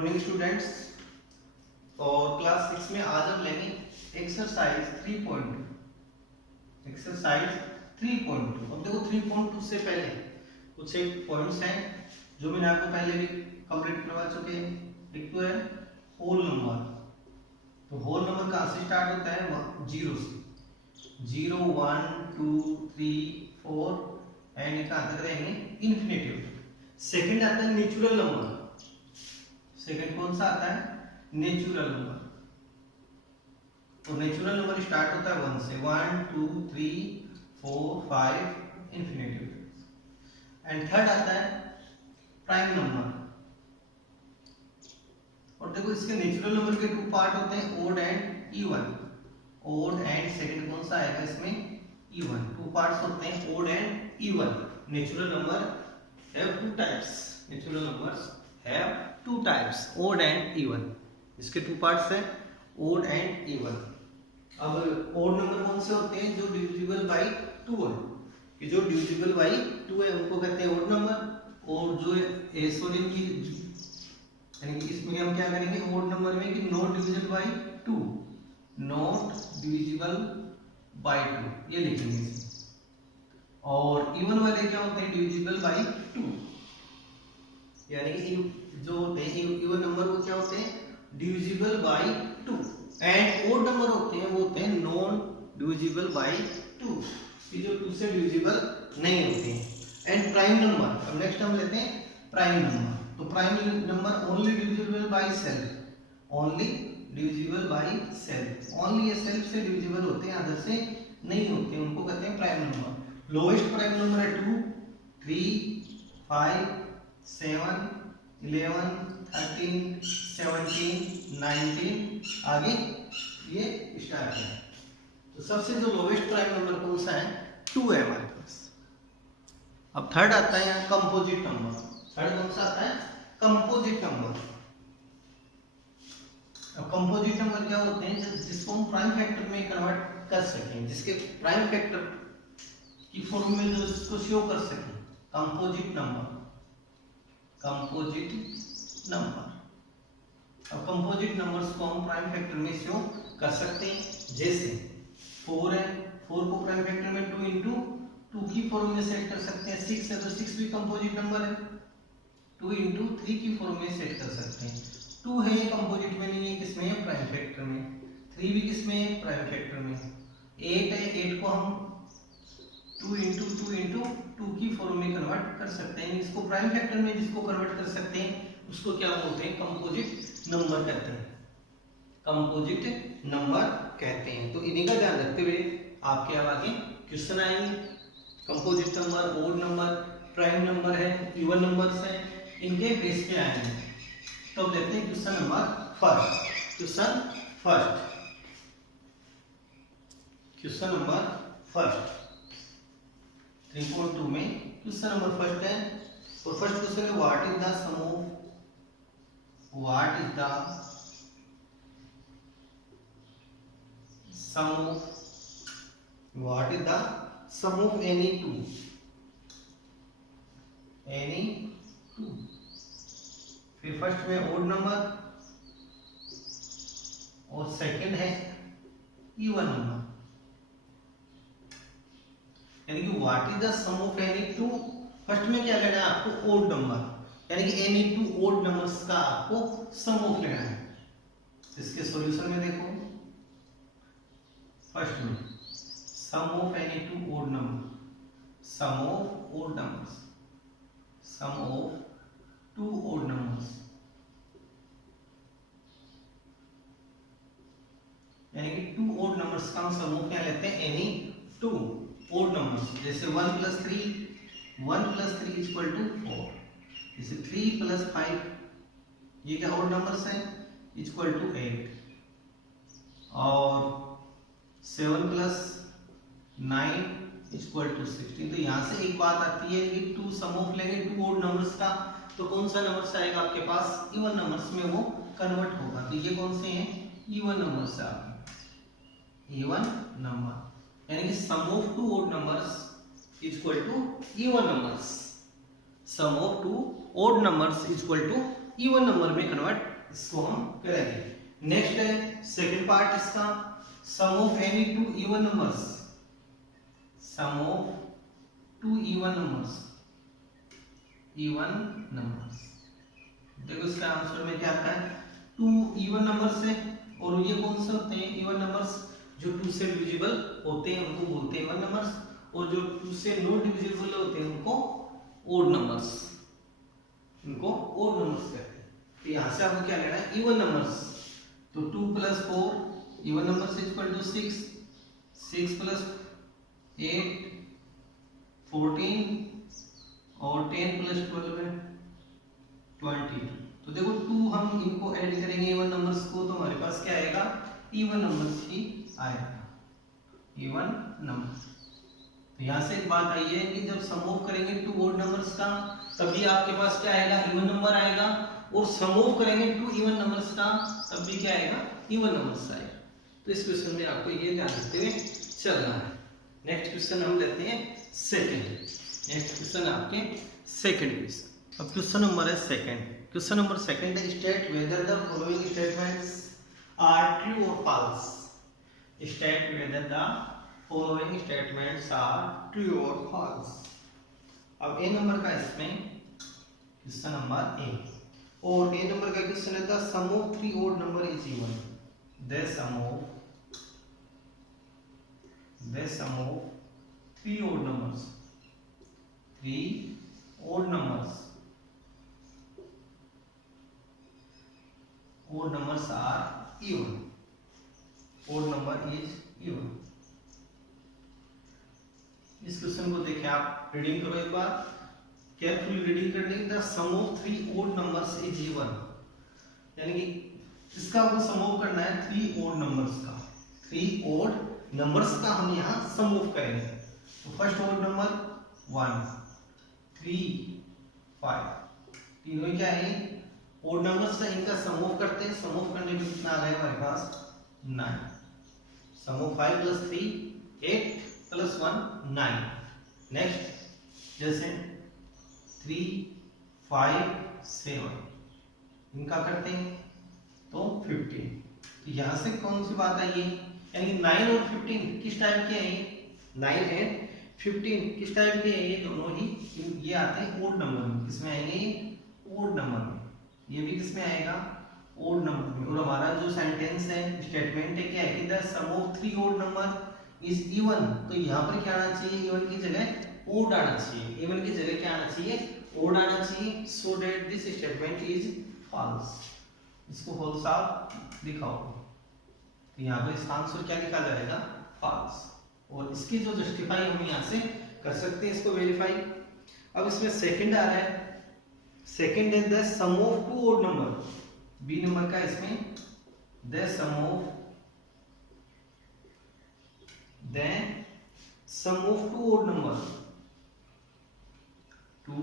Good morning students. और class 6 में आज हम लेंगे एक्सरसाइज 3.2। एक्सरसाइज 3.2। अब देखो 3.2 से पहले कुछ एक पॉइंट्स हैं जो मैंने आपको पहले भी कंप्लीट करवा चुके हैं। एक तो है होल नंबर। तो होल नंबर कहाँ से स्टार्ट होता है? 0 से। 0 1 2 3 4 एंड कहाँ तक रहेंगे? इन्फिनिटिव। सेकंड आता है नेचुरल नंबर। सेकंड कौन सा आता है? Natural number. तो नेचुरल नंबर स्टार्ट होता है 1 से। 1 2 3 4 5 इन्फिनिटिव। एंड थर्ड आता है प्राइम नंबर। और देखो इसके नेचुरल नंबर के टू पार्ट होते हैं, odd and even. Odd and second कौन सा आएगा इसमें? इवन। टू पार्ट्स होते हैं, odd and even. Natural number have two types. Natural numbers have two types, odd and even. इसके टू पार्ट्स हैं, ओड एंड इवन। अब ओड नंबर कौन से होते हैं? जो डिविजिबल बाय 2 है। कि जो डिविजिबल बाय 2 है उनको कहते हैं ओड नंबर। और जो सॉरी की यानी कि इसमें हम क्या करेंगे ओड नंबर में कि not divisible by 2, not divisible by 2 ये लिखेंगे इसमें। और इवन वाले क्या होते हैं? Divisible by 2। यानी कि जो होते हैं इवन नंबर वो क्या होते हैं? Divisible by 2। And odd number होते हैं वो होते हैं नॉन डिविजिबल बाय 2, कि जो 2 से डिविजिबल नहीं होते हैं। And prime number. अब नेक्स्ट हम लेते हैं प्राइम नंबर। तो prime number only divisible by self. Only divisible by self. Only ये सेल्फ से डिविजिबल होते हैं, अदर से नहीं होते, उनको कहते हैं prime number. Lowest prime number है 2 3 5 7 11 13 17 19 आगे ये स्टार्ट है। तो सबसे जो लोएस्ट प्राइम नंबर कौन सा है? 2 है हमारे पास। अब थर्ड आता है यहाँ कंपोजिट नंबर। थर्ड कौन सा आता है? Composite number. अब कंपोजिट नंबर क्या होते हैं? जिसको हम प्राइम फैक्टर में कन्वर्ट कर सकें, जिसके प्राइम फैक्टर की फॉर्म में जो इसको शो कर सकें, कंपोजिट नंबर। Composite number. अब कंपोजिट नंबर्स को हम प्राइम फैक्टर में शो कर सकते हैं। जैसे 4 है, 4 को प्राइम फैक्टर में 2 इंटू 2 की फॉर्म में सेट कर सकते हैं। 6 है तो 6 भी कंपोजिट नंबर है, 2 इंटू 3 की फॉर्म में सेट कर सकते हैं। 2 है कंपोजिट में नहीं है, किसमें है? प्राइम फैक्टर में। 3 भी किसमें है? प्राइम फैक्टर में। 8 है, 8 को हम 2 इंटू 2 की फॉर्म में कन्वर्ट कर सकते हैं। इसको प्राइम फैक्टर में जिसको कन्वर्ट कर सकते हैं उसको क्या बोलते हैं? कंपोजिट नंबर कहते हैं। कंपोजिट नंबर कहते हैं। तो इन्हीं का ध्यान रखते हुए आपके अब आगे क्वेश्चन आएंगे। Composite number, odd number, prime number है, इवन नंबर्स है, इनके बेस पे आएंगे। तो अब देखते हैं question number first. Question first. Question number first 3.2 में क्वेश्चन नंबर फर्स्ट है। और फर्स्ट क्वेश्चन है what is the sum of any two. फिर फर्स्ट में ओड नंबर और सेकंड है इवन नंबर। यानी कि what is the sum of any two. First में क्या लेना है आपको? Odd number. यानी कि एनी टू ओड नंबर्स का आपको सम ऑफ लेना है। इसके सॉल्यूशन में देखो, फर्स्ट में sum of any two odd number, sum of odd numbers, sum of 2 odd numbers. यानी कि 2 ओड नंबर्स का हम सम ऑफ क्या लेते हैं? Any 2 odd numbers. जैसे 1 + 3 इक्वल टू 4। जैसे 3 + 5 ये क्या ओड नंबर्स हैं? Equal to 8। और 7 + 9 इक्वल टू 16। तो यहाँ से एक बात आती है कि 2 सम ऑफ लेंगे 2 ओड नंबर्स का, तो कौन सा नंबर आएगा आपके पास? इवन नंबर्स में वो कन्वर्ट होगा। तो ये कौन से हैं? इवन नंबर्स से आपके इवन नंबर। यानी कि sum of 2 odd numbers equal to even numbers. Sum of 2 odd numbers is equal to even number में कन्वर्ट इसको हम करेंगे। नेक्स्ट है सेकंड पार्ट इसका, sum of any two even numbers, sum of two even numbers, even numbers. देखो इसका answer में क्या आता है, टू इवन नंबर्स है, और ये कौन से होते हैं इवन नंबर्स, जो टू से डिविजिबल होते हैं उनको बोलते हैं इवन नंबर्स, और जो टू से नॉट डिविजिबल होते हैं उनको ओड नंबर्स, इनको ओड नंबर्स कहते हैं। तो यहाँ से आपको क्या लेना है, इवन नंबर्स। तो 2 + 4 इवन नंबर्स इक्वल टू 6, 6 + 8 14 और 10 + 12 है 20। तो देखो 2 हम इनको ऐड करेंगे इवन नंबर्स को, तो हमारे पास क्या आएगा, इवन नंबर्स ही आएगा, इवन नंबर। तो यहाँ से एक बात आई है कि जब सम ऑफ करेंगे टू ओड नंबर्स का तभी आपके पास क्या आएगा, इवन नंबर आएगा, और सम ऑफ करेंगे टू इवन नंबर्स का तब भी क्या आएगा, इवन नंबर्स आएगा। तो इस क्वेश्चन में आपको ये ध्यान रखते हुए चलना है। नेक्स्ट क्वेश्चन हम लेते हैं सेकंड। नेक्स्ट क्वेश्चन आपके सेकंड क्वेश्चन। अब क्वेश्चन नंबर है सेकंड। क्वेश्चन नंबर सेकंड है, state whether the following statements are true और false. State whether the following statements are true और फॉल्स। अब ए नंबर का इसमें क्वेश्चन नंबर ए, और ए नंबर का क्वेश्चन है the sum of 3 odd number is even. The sum of 3 odd numbers, 3 odd numbers are even. Odd number is even. इस question को देखिए आप, रीडिंग करो एक बार, केयरफुली रीडिंग करनी। The sum of 3 odd numbers is even, यानी कि इसका आपको सम ऑफ करना है 3 odd numbers का। 3 odd numbers का हम यहाँ सम ऑफ करेंगे। तो फर्स्ट odd नंबर 1 3 5, तीनों क्या है odd numbers का, इनका सम ऑफ करते हैं। सम ऑफ करने में कितना आ गया हमारे पास 9। सम ऑफ 5 + 3 8 + 1 9। नेक्स्ट जैसे 3 5 7, इनका करते हैं तो 15। यहाँ से कौन सी बात आई है, यानी 9 और 15 किस टाइप के हैं, 9 एंड 15 किस टाइप के हैं, ये दोनों ही ये आते हैं ओड नंबर में। किसमें आएंगे, ओड नंबर में। ये भी किसमें आएगा, ओड नंबर में। और हमारा जो सेंटेंस है, स्टेटमेंट है, क्या है कि the sum of 3 odd number is even. तो यहाँ पर क्या आना चाहिए, इवन की जगह ओड आना चाहिए। इवन की जगह क्या आना चाहिए, ओड आना चाहिए। So that this statement is false. इसको फॉल्स आप दिखाओ। तो यहाँ पर इसका आंसर क्या लिखा जाएगा, फॉल्स। और इसकी जो जस्टिफाई हम यहाँ से कर सकते हैं, इसको वेरीफाई। अब इसमें सेकंड आ रहा है, सेकंड है the sum of 2 odd number. B number का इसमें the sum of 2 odd numbers, 2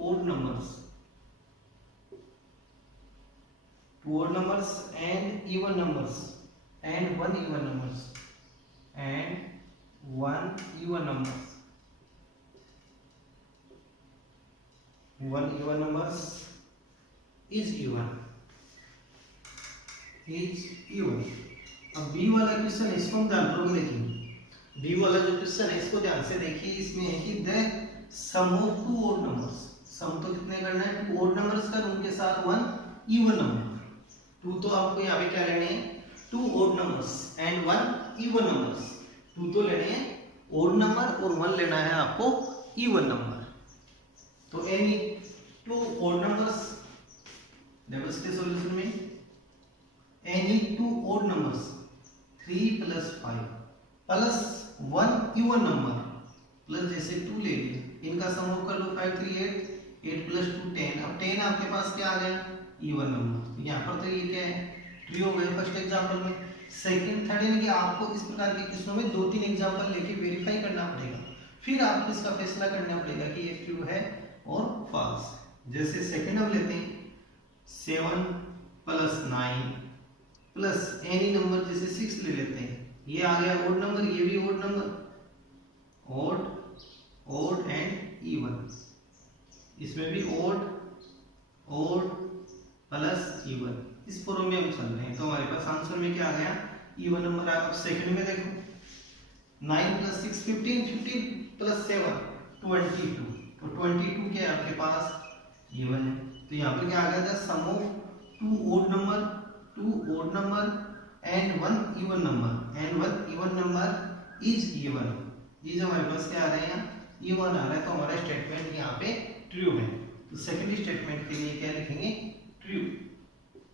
odd numbers, 2 odd numbers and even numbers and 1 even numbers and 1 even numbers, 1 even numbers is even, is even। अब B वाला question है, इसको हम ध्यान पूर्वक देखेंगे। बी वाला जो क्वेश्चन है इसको ध्यान से देखिए। इसमें है कि the sum of 2 odd numbers. Sum तो कितने करना है, 2 ओड नंबर्स का, उनके साथ 1 इवन नंबर। 2 तो आपको यहाँ पे क्या लेने हैं, 2 odd numbers and 1 even numbers. 2 तो लेने हैं ओड नंबर और 1 लेना है आपको इवन नंबर। तो एनी 2 ओड नंबर्स, देखो इसके सॉल्यूशन में any 2 odd numbers 3 + 5 plus 1 even number plus जैसे 2 ले लिए, इनका सम ऑफ कर लो। 5 3 8, 8 + 2 10। अब 10 आपके पास क्या आ गया, इवन नंबर। यहाँ पर तो ये क्या है, ट्री हो गए फर्स्ट एग्जांपल में। सेकंड थर्ड, यानी कि आपको इस प्रकार के क्वेश्चनों में 2-3 एग्जांपल लेके वेरीफाई करना पड़ेगा, फिर आपको इसका फैसला करना पड़ेगा कि ये ट्रू है और फॉल्स। जैसे सेकंड हम लेते हैं 7 + 9 प्लस एनी नंबर, जैसे 6 ले लेते हैं। ये आ गया ओड नंबर, ये भी odd number, odd and even. इसमें भी ओड प्लस E1, इस फॉर्म में हम चल रहे हैं। तो हमारे पास आंसर में क्या आ गया, E1 नंबर आया। अब सेकंड में देखो 9 + 6 15, 15 + 7 22, तो 22 क्या है आपके पास E1 है। तो यहाँ पर क्या आ गया था, सम of 2 odd number and 1 even number is E1। ये जो हमारे पास क्या आ रहा है यहाँ E1 आ रहा है, तो हमारा स्टेटमेंट यहाँ पे ट्रू है। तो सेकंड स्टेटमेंट के लिए क्या लिखेंगे, ट्रू,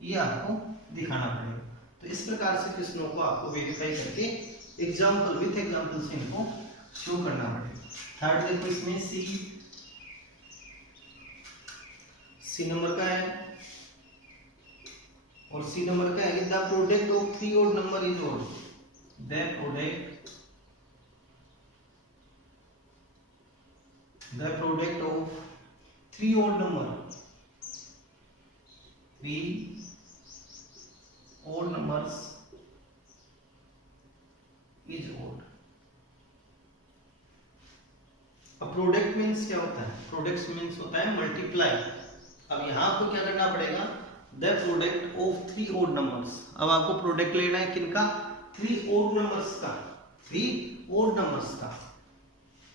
ये आपको दिखाना पड़ेगा। तो इस प्रकार से क्वेश्चनों को आपको वेरीफाई करके एग्जांपल विथ एग्जांपल से इनको शो करना पड़ेगा। थर्ड देखो इसमें सी नंबर का है, और सी नंबर का है the product of 3 odd number is odd, the product of 3 odd number, 3 odd numbers is odd। अब प्रोडक्ट मीन्स क्या होता है, प्रोडक्ट मीन्स होता है मल्टीप्लाई। अब यहाँ आपको क्या करना पड़ेगा, the product of 3 odd numbers। अब आपको प्रोडक्ट लेना है किनका, 3 odd numbers का, 3 odd numbers का,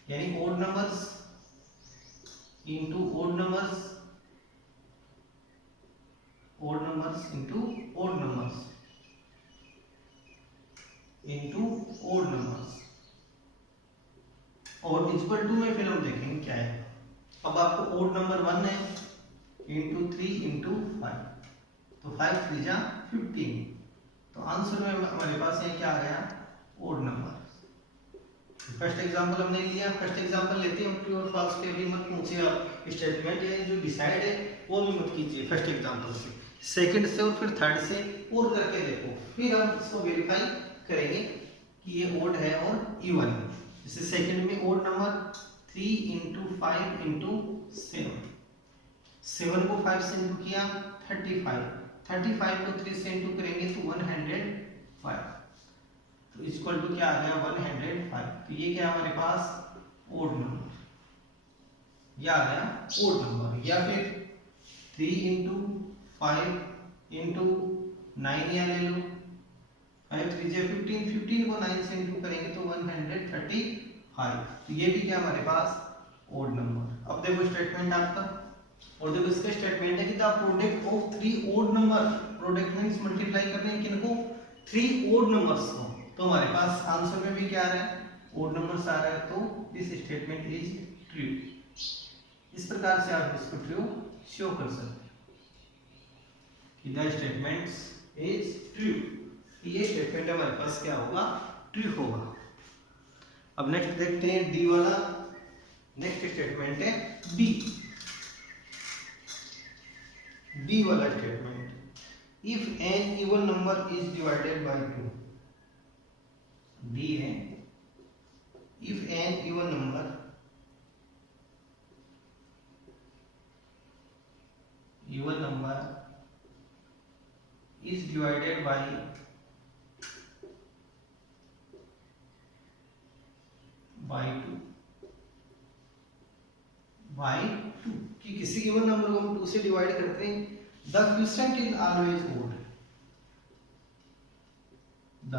यानी odd numbers into odd numbers, odd numbers into odd numbers into odd numbers, और इक्वल टू में फिर हम देखेंगे क्या है। अब आपको odd नंबर 1 है into 3 into 5, तो 5 3 जा 15, तो आंसर में हमारे पास ये क्या आ गया, odd नंबर। फर्स्ट एग्जांपल हमने लिया, फर्स्ट एग्जांपल लेते हैं, ट्रू और फॉल्स पे भी मत पूछिए आप, स्टेटमेंट है जो डिसाइड है वो भी मत कीजिए फर्स्ट एग्जांपल से, सेकंड से और फिर थर्ड से और करके देखो, फिर हम इसको वेरीफाई करेंगे कि ये ओड है और इवन है। जैसे सेकंड में ओड नंबर 3 × 5 × 7, 7 को 5 से इंटू किया 35, 35 को 3 से इंटू करेंगे तो 105, तो इक्वल टू क्या आ गया 105। तो ये क्या हमारे पास ओड नंबर, ये आ गया ओड नंबर। या फिर 3 × 5 × 9 या ले लो, 5 3 जा 15, 15 को 9 से इंटू करेंगे तो 135, तो ये भी क्या हमारे पास ओड नंबर। अब देखो स्टेटमेंट आपका, और देखो इसका स्टेटमेंट है कि the product of 3 odd number, product means multiply कर रहे हैं किनको, 3 odd नंबर्स को, तो हमारे पास आंसर में भी क्या आ रहा है, odd नंबर्स आ रहा है, तो दिस स्टेटमेंट इज ट्रू। इस प्रकार से आप इसको ट्रू शो कर सकते हैं कि द स्टेटमेंट्स इज ट्रू, ये स्टेटमेंट हमारे पास क्या होगा, ट्रू होगा। अब नेक्स्ट देखते हैं डी वाला, नेक्स्ट स्टेटमेंट है बी वाला statement, if an even number is divided by 2, B है if an even number is divided by 2 कि किसी गिवन नंबर को हम 2 से डिवाइड करते हैं, the quotient is always odd, the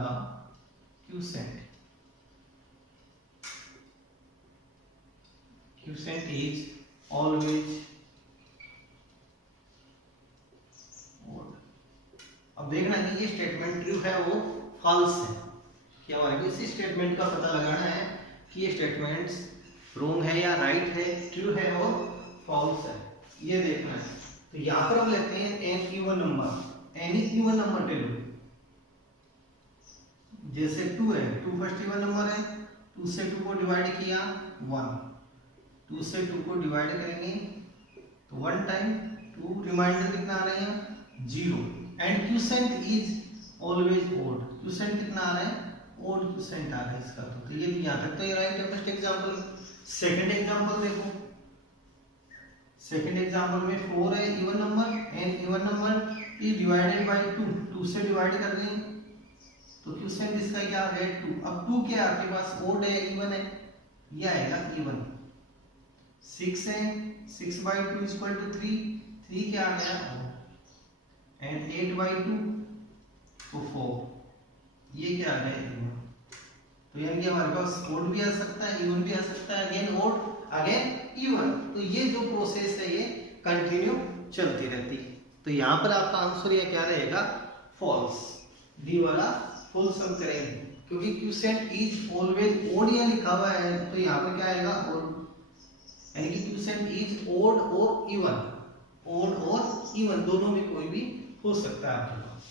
quotient is always odd. अब देखना कि ये स्टेटमेंट ट्रू है वो फॉल्स है, क्या हमारे को इसी स्टेटमेंट का पता लगाना है कि ये स्टेटमेंट्स रॉन्ग है या राइट है, ट्रू है और फॉल्स है, ये देखना है। तो यहाँ पर हम लेते हैं an even number, any even number ले लो, जैसे 2 है, 2 फर्स्ट इवन नंबर है, 2 से 2 को डिवाइड किया 1, 2 से 2 को डिवाइड करेंगे तो 1 टाइम 2, रिमाइंडर कितना आ रहा है 0, and quotient is always odd, quotient कितना आ रहा है, ओड क्वोशिएंट आ रहा है इसका, तो ये यहाँ तक तो ये राइट है फर्स्ट एग्जांपल। सेकंड एग्जांपल देखो, सेकंड एग्जांपल में 4 है even number, and even number is divided by 2, 2 से डिवाइड कर दें तो क्वोशिएंट इसका क्या आ गया 2। अब 2 क्या है आपके पास, ओड है इवन है, ये आएगा इवन। 6 है, 6/2 = 3, 3 क्या आ गया, 8/2 तो 4, ये क्या आ गया इवन। तो यानी कि हमारे पास ओड भी आ सकता है, इवन भी आ सकता है, अगेन ओड अगेन इवन। तो ये जो प्रोसेस है ये कंटिन्यू चलती रहती है। तो यहाँ पर आपका आंसर ये क्या रहेगा, फॉल्स, डी वाला फुल सम करेंगे, क्योंकि क्यूसेंट इज ऑलवेज ओड यहाँ लिखा हुआ है, तो यहाँ पर क्या आएगा ओड, यानी कि क्यूसेंट इज ओड और इवन, ओड और इवन दोनों में कोई भी हो सकता है आपके पास,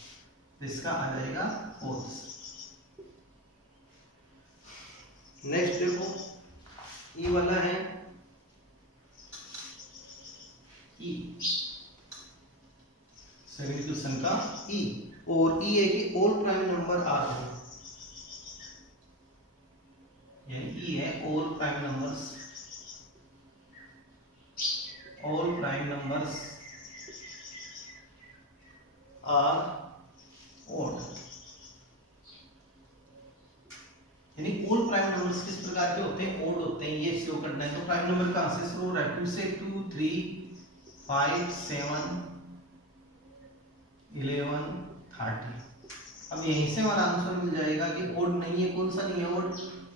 इसका आ जाएगा फॉल्स। नेक्स्ट देखो ई वाला है ई, सेकंड क्वेश्चन का ई, और ई है कि ऑल प्राइम नंबर आर है, यानी ई है all prime numbers, all prime numbers are odd, यानी ऑल प्राइम नंबर्स किस प्रकार के होते हैं, ओड होते हैं, ये शो करना है। तो प्राइम नंबर कहां से शुरू हो रहा है, 2 से 2, 3, 5, 7, 11, 30। अब यहीं से हमारा आंसर मिल जाएगा कि ओड नहीं है, कौन सा नहीं है ओड,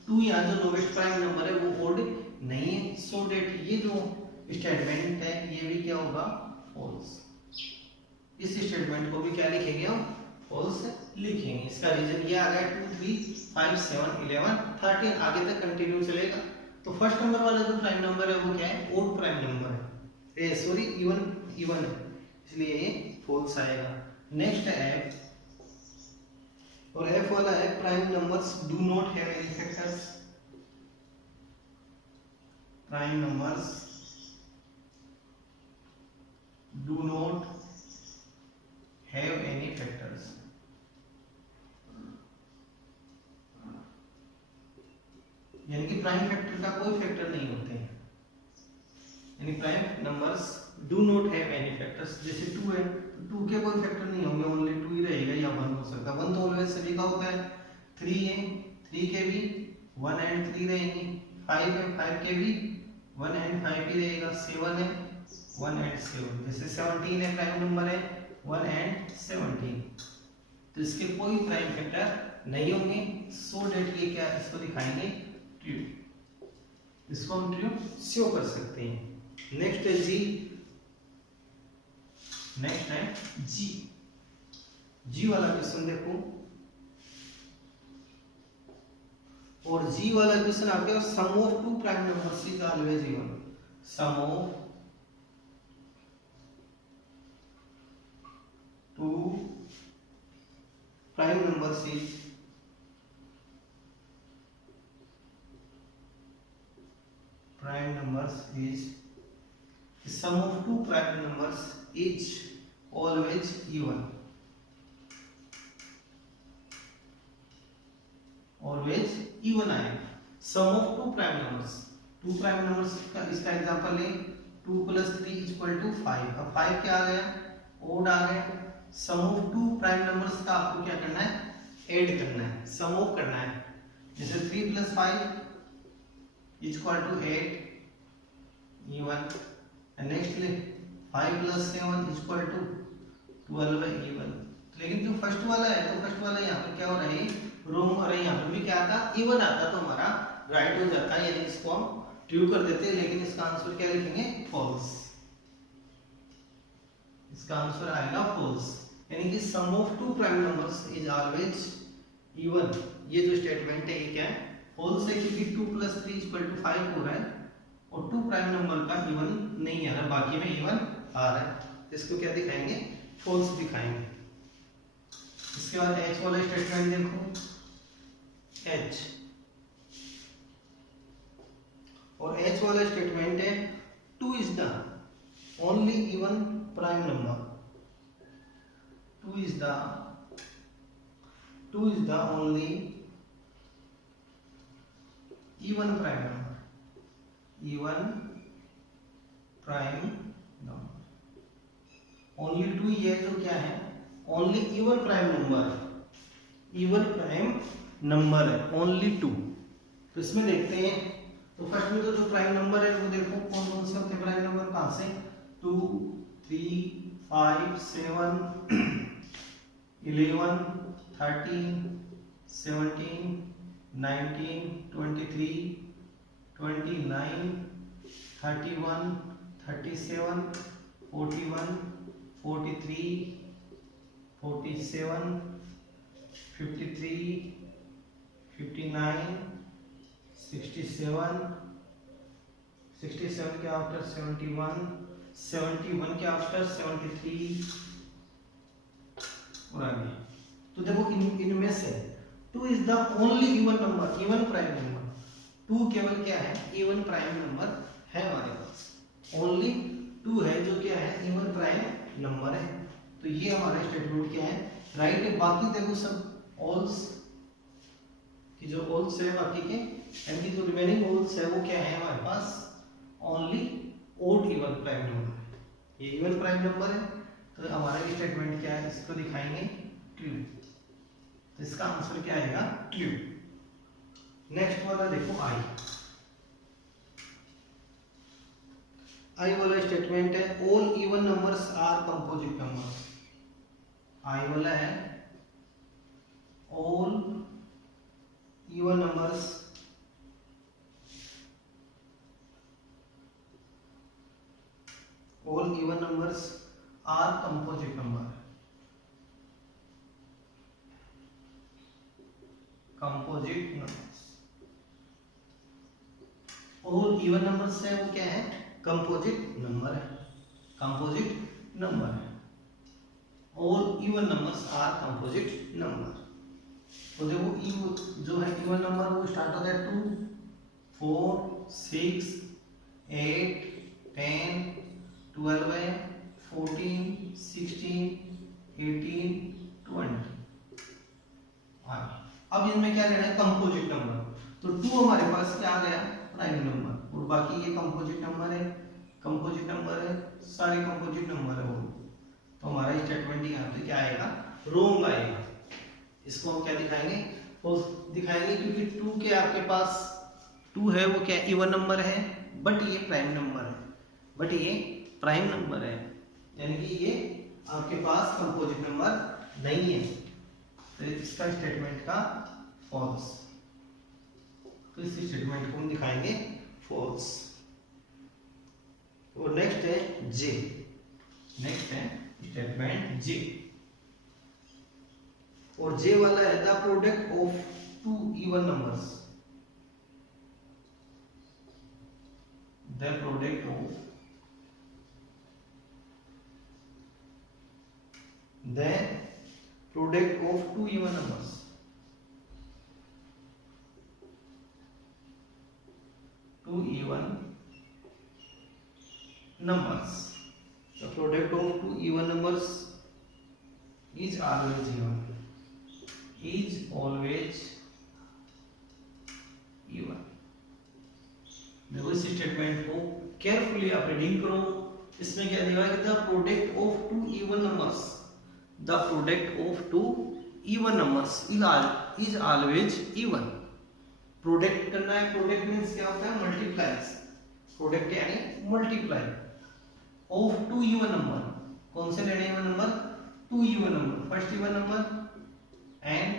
2 यहाँ जो लोवेस्ट प्राइम नंबर है वो ओड नहीं है, सो डेट ये जो स्टेटमेंट है ये भी क्या होगा, फॉल्स। इस स्टेटमेंट को भी क्या लिखेंगे हम, फॉल्स लिखेंगे। इसका रीजन ये आ गया 2, 3, 5, 7, 11, 13, आगे तक कंटिन्यू चलेगा। तो फर्स्ट नंबर वाला जो प्राइम नंबर है वो क्या है, ओड प्राइम नंबर है, सॉरी इवन है, इसलिए ये फॉल्स आएगा। नेक्स्ट है एफ, और एफ वाला है prime numbers do not have any factors, prime numbers do not have any factors, यानी कि प्राइम फैक्टर का कोई फैक्टर नहीं होते हैं, यानी prime numbers do not have any factors. जैसे 2 है, 2 के कोई फैक्टर नहीं होंगे, ओनली 2 ही रहेगा या 1 हो सकता है, 1 तो ऑलवेज सभी का होता है। 3 है, 3 के भी 1 एंड 3 रहेंगे। 5 है, 5 के भी 1 एंड 5 ही रहेगा। 7 है, 1 एंड 7, जैसे 17 है प्राइम नंबर है, 1 एंड 17, तो इसके कोई प्राइम फैक्टर नहीं होंगे, सो डेट ये क्या इसको दिखाएंगे ट्रू, इसको हम ट्रू शो कर सकते हैं। नेक्स्ट है जी, नेक्स्ट है जी, जी वाला क्वेश्चन देखो, और जी वाला क्वेश्चन आपके पास sum of 2 prime numbers is always even, sum of 2 prime numbers is sum of 2 prime numbers is always even, always even आएगा। sum of 2 prime numbers, 2 prime numbers का इसका एग्जांपल ले, 2 + 3 = 5। अब 5 क्या आ गया, ओड आ गया। sum of 2 प्राइम नंबर्स का आपको क्या करना है, ऐड करना है, सम ऑफ करना है। जैसे 3 + 5 = 8 इवन, एंड नेक्स्ट ले 5 + 7 = 12 इवन। लेकिन जो फर्स्ट वाला है, तो फर्स्ट वाला यहाँ पर क्या हो रहा है, रॉन्ग हो रहा है, यहाँ पर भी क्या आता, इवन आता, तो हमारा राइट हो जाता है, यानी इसको हम ट्रू कर देते हैं। लेकिन इसका आंसर क्या लिखेंगे, फॉल्स, इसका आंसर आएगा फॉल्स, यानी कि sum of 2 prime numbers is always even, ये जो स्टेटमेंट है ये क्या है, फॉल्स है, क्योंकि 2 + 3 = 5 हो रहा है और 2 प्राइम नंबर का इवन नहीं आ रहा, बाकी में इवन आ रहा है, इसको क्या दिखाएंगे, फॉल्स दिखाएंगे। इसके बाद एच वाला स्टेटमेंट देखो, एच, और एच वाला स्टेटमेंट है 2 is the only even prime number, 2 is the only even prime number, even prime number, only 2 ये जो क्या है, only even prime number, even prime number है, only 2। तो इसमें देखते हैं, तो फर्स्ट में तो जो प्राइम नंबर है वो देखो कौन कौन से होते हैं प्राइम नंबर, कहां से, 2, 3, 5, 7, 11, 13, 17, 19, 23, 29, 31, 37, 41, 43, 47, 53, 59, 67, 67 के आफ्टर 71, 71 के आफ्टर 73 और आगे। तो देखो इनमें से 2 is the only even number, even prime number. 2 केवल क्या है, इवन प्राइम नंबर है हमारे पास। ओनली 2 है जो क्या है, इवन प्राइम नंबर है। तो ये हमारा स्टेटमेंट क्या है, राइट है। बाकी देखो सब ऑल्स की जो ऑल्स है बाकी के, एंड की जो रिमेनिंग ऑल्स है वो क्या है हमारे पास, only odd even prime number. ये इवन प्राइम नंबर है, तो हमारा स्टेटमेंट क्या है, इसको दिखाएंगे ट्रू। तो इसका आंसर क्या आएगा, ट्रू। नेक्स्ट वाला देखो आई। आई वाला स्टेटमेंट है all even numbers are composite numbers. I वाला है all even numbers all even numbers are composite number। composite numbers, all even numbers है वो क्या है, composite number है, composite number है। all even numbers are composite number। तो देखो जो है इवन नंबर वो स्टार्ट होता है 2, 4, 6, 8, 10, 12 है, 14, 16, 18, 20। अब इनमें क्या लेना है, कंपोजिट नंबर। तो 2 हमारे पास क्या आ गया, प्राइम नंबर, और बाकी ये कंपोजिट नंबर है, कंपोजिट नंबर है, सारे कंपोजिट नंबर है वो। तो हमारा स्टेटमेंट यहाँ पे क्या आएगा, रोंग आएगा। इसको हम क्या दिखाएंगे, वो दिखाएंगे क्योंकि 2 के आपके पास 2 है वो क्या इवन नंबर है, बट ये प्राइम नंबर है, बट ये प्राइम नंबर है, यानी कि ये आपके पास कंपोजिट नंबर नहीं है। तो इसका स्टेटमेंट का फॉल्स। तो इस स्टेटमेंट को हम दिखाएंगे फॉल्स। और नेक्स्ट है जे। नेक्स्ट है स्टेटमेंट जे, और जे वाला है the product of 2 even numbers. The product of the product of 2 even numbers। 2 even numbers, the product of 2 even numbers is always even, is always even। देखो इस स्टेटमेंट को carefully आप reading करो। इसमें क्या दिया है, the product of 2 even numbers, the product of 2 even numbers is always even। Product करना है, प्रोडक्ट मींस क्या होता है, मल्टीप्लाइज। प्रोडक्ट यानी मल्टीप्लाई ऑफ 2 even नंबर। कौन से लेने even number, 2 even number, first even number and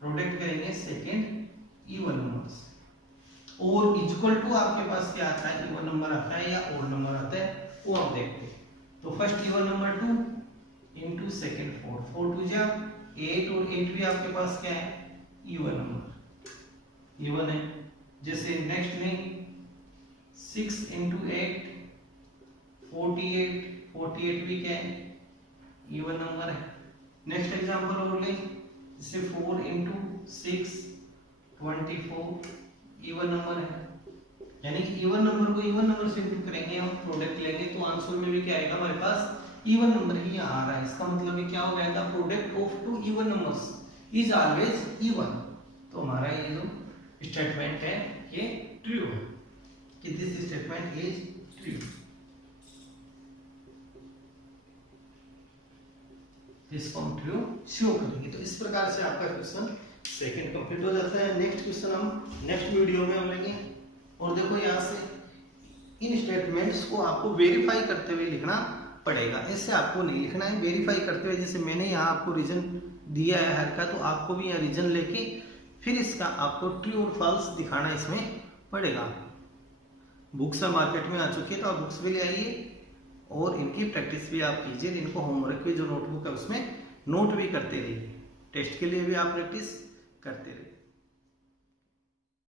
product करेंगे सेकंड इवन नंबर्स। और इक्वल टू आपके पास क्या आता है, इवन नंबर आता है या ओड नंबर आता है, वो हम देखते हैं। तो first even number 2 into second 4, 4 2 जा 8, और 8 भी आपके पास क्या है, इवन नंबर, इवन है। जैसे नेक्स्ट में 6 इंटू 8 48, 48 भी क्या है, इवन नंबर है। नेक्स्ट एग्जांपल और लें, जैसे 4 इंटू 6 24, इवन नंबर है। यानी कि इवन नंबर को इवन नंबर से इंटू करेंगे, हम प्रोडक्ट लेंगे तो आंसर में भी क्या आएगा, हमारे पास इवन नंबर ही आ रहा है। इसका मतलब ये क्या हो गया, the product of 2 even numbers is always even. तो हमारा ये जो स्टेटमेंट है ये ट्रू है, कि दिस स्टेटमेंट इज ट्रू। इसको हम ट्रू शो करेंगे। तो इस प्रकार से आपका क्वेश्चन सेकंड कंप्लीट हो जाता है। नेक्स्ट क्वेश्चन हम नेक्स्ट वीडियो में हम लेंगे। और देखो यहाँ से इन स्टेटमेंट्स को आपको वेरीफाई करते हुए लिखना पड़ेगा। ऐसे आपको नहीं लिखना है, वेरीफाई करते हुए जैसे मैंने यहाँ आपको रीजन दिया है हर का, तो आपको भी यहाँ रीजन लेके फिर इसका आपको ट्रू और फॉल्स दिखाना इसमें पड़ेगा। बुक्स मार्केट में आ चुकी है तो आप बुक्स भी ले आइए और इनकी प्रैक्टिस भी आप कीजिए। इनको होमवर्क भी जो नोटबुक है उसमें नोट भी करते रहिए। टेस्ट के लिए भी आप प्रैक्टिस करते रहिए।